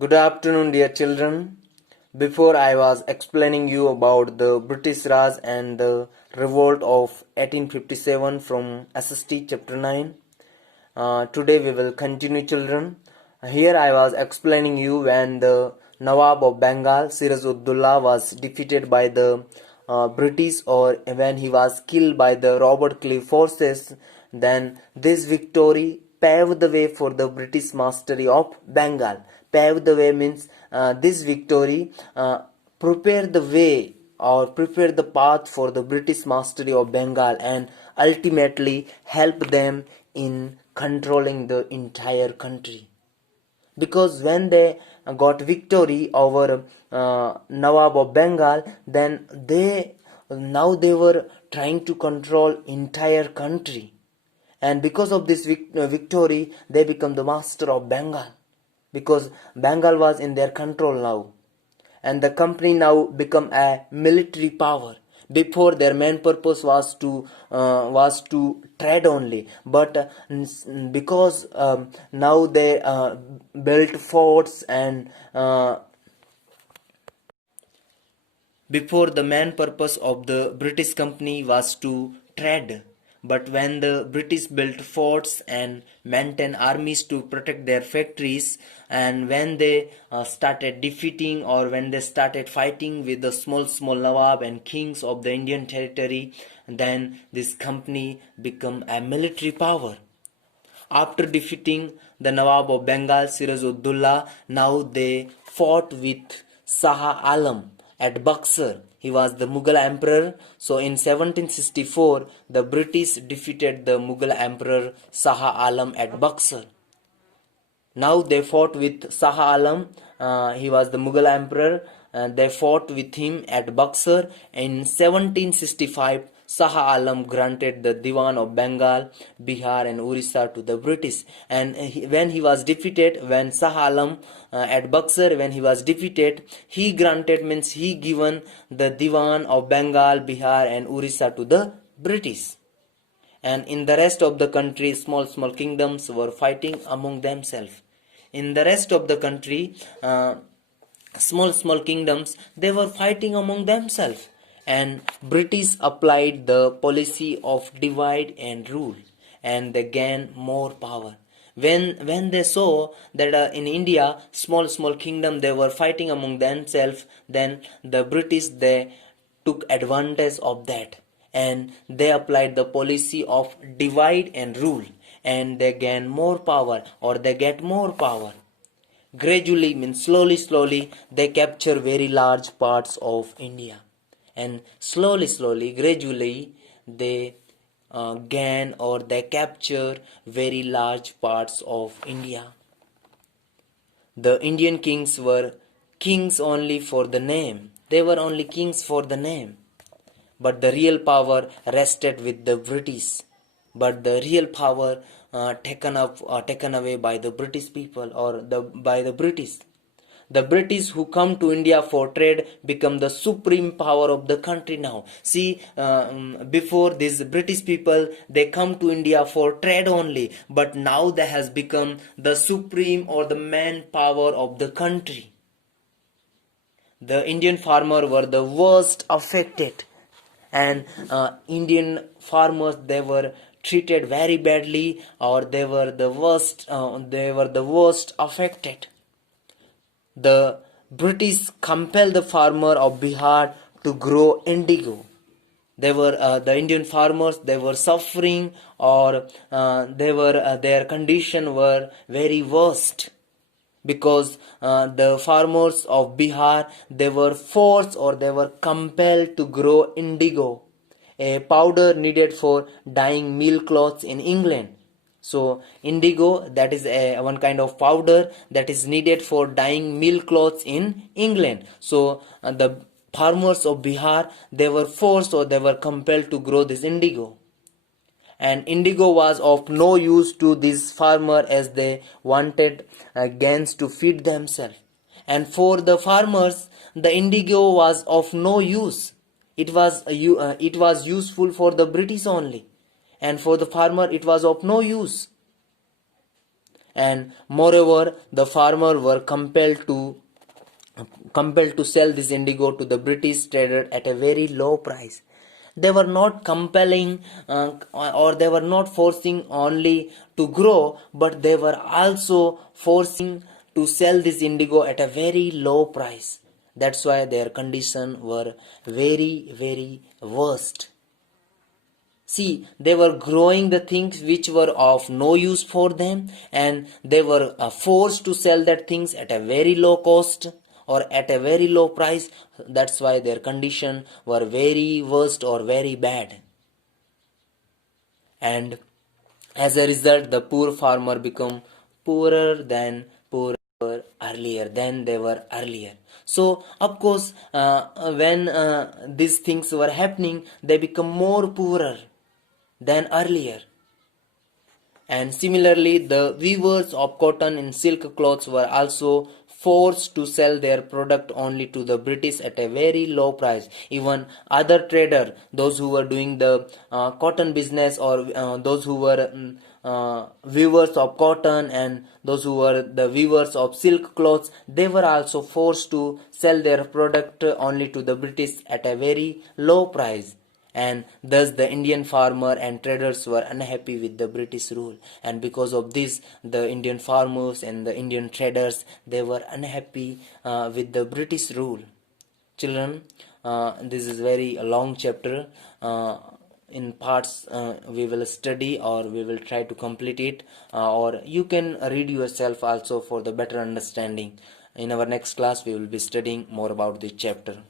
Good afternoon, dear children. Before I was explaining you about the British Raj and the Revolt of 1857 from SST chapter 9. Today we will continue, children. Here I was explaining you when the Nawab of Bengal, Siraj-ud-Dowla, was defeated by the British, or when he was killed by the Robert Clive forces. Then this victory paved the way for the British mastery of Bengal. Paved the way means this victory prepared the way or prepared the path for the British mastery of Bengal, and ultimately helped them in controlling the entire country. Because when they got victory over Nawab of Bengal, then they were trying to control entire country, and because of this victory they become the master of Bengal, because Bengal was in their control now, and the company now become a military power. Before, their main purpose was to trade only, but because now they built forts, and before, the main purpose of the British company was to trade, but when the British built forts and maintained armies to protect their factories, and when they started defeating, or when they started fighting with the small Nawab and kings of the Indian territory, then this company became a military power. After defeating the Nawab of Bengal, Siraj-ud-Dowla, now they fought with Shah Alam at Buxar. He was the Mughal emperor. So in 1764, the British defeated the Mughal emperor Shah Alam at Buxar. Now they fought with Shah Alam. He was the Mughal emperor. They fought with him at Buxar. In 1765, Shah Alam granted the Diwan of Bengal, Bihar and Orissa to the British. And when he was defeated, when Shah Alam at Buxar, when he was defeated, he granted, means he given the Diwan of Bengal, Bihar and Orissa to the British. And in the rest of the country, small kingdoms were fighting among themselves. In the rest of the country, small kingdoms, they were fighting among themselves, and British applied the policy of divide and rule, and they gained more power. When they saw that in India, small kingdom, they were fighting among themselves, then the British, they took advantage of that, and they applied the policy of divide and rule, and they gain more power, or they get more power. Gradually, means slowly, they capture very large parts of India, and slowly, gradually, they gain, or they capture very large parts of India. The Indian kings were kings only for the name. They were only kings for the name. But the real power rested with the British. But the real power taken away by the British people, or by the British. The British who come to India for trade become the supreme power of the country now. See, before, these British people, they come to India for trade only, but now they has become the supreme or the main power of the country. The Indian farmer were the worst affected, and Indian farmers, they were treated very badly, or they were the worst affected. The British compelled the farmer of Bihar to grow indigo. They were the Indian farmers, they were suffering, or their condition were very worst, because the farmers of Bihar, they were forced, or they were compelled to grow indigo, a powder needed for dyeing meal cloths in England. So indigo, that is one kind of powder that is needed for dyeing meal cloths in England. So the farmers of Bihar, they were forced, or they were compelled to grow this indigo. And indigo was of no use to this farmer, as they wanted gains to feed themselves. And for the farmers, the indigo was of no use. It was useful for the British only, and for the farmer it was of no use. and moreover the farmer were compelled to sell this indigo to the British trader at a very low price. They were not compelling or they were not forcing only to grow, but they were also forcing to sell this indigo at a very low price. That's why their condition were very, very worst. See, they were growing the things which were of no use for them, and they were forced to sell that things at a very low cost or at a very low price. That's why their condition were very worst or very bad. And as a result, the poor farmer become poorer earlier than they were earlier. So of course, when these things were happening, they become more poorer than earlier. And similarly, the weavers of cotton and silk cloths were also forced to sell their product only to the British at a very low price. Even other trader, those who were doing the cotton business, or those who were weavers of cotton and those who were the weavers of silk cloths, they were also forced to sell their product only to the British at a very low price. And thus the Indian farmer and traders were unhappy with the British rule, and because of this the Indian farmers and the Indian traders, they were unhappy with the British rule. Children, this is very a long chapter. In parts we will study, or we will try to complete it, or you can read yourself also for the better understanding. In our next class we will be studying more about this chapter.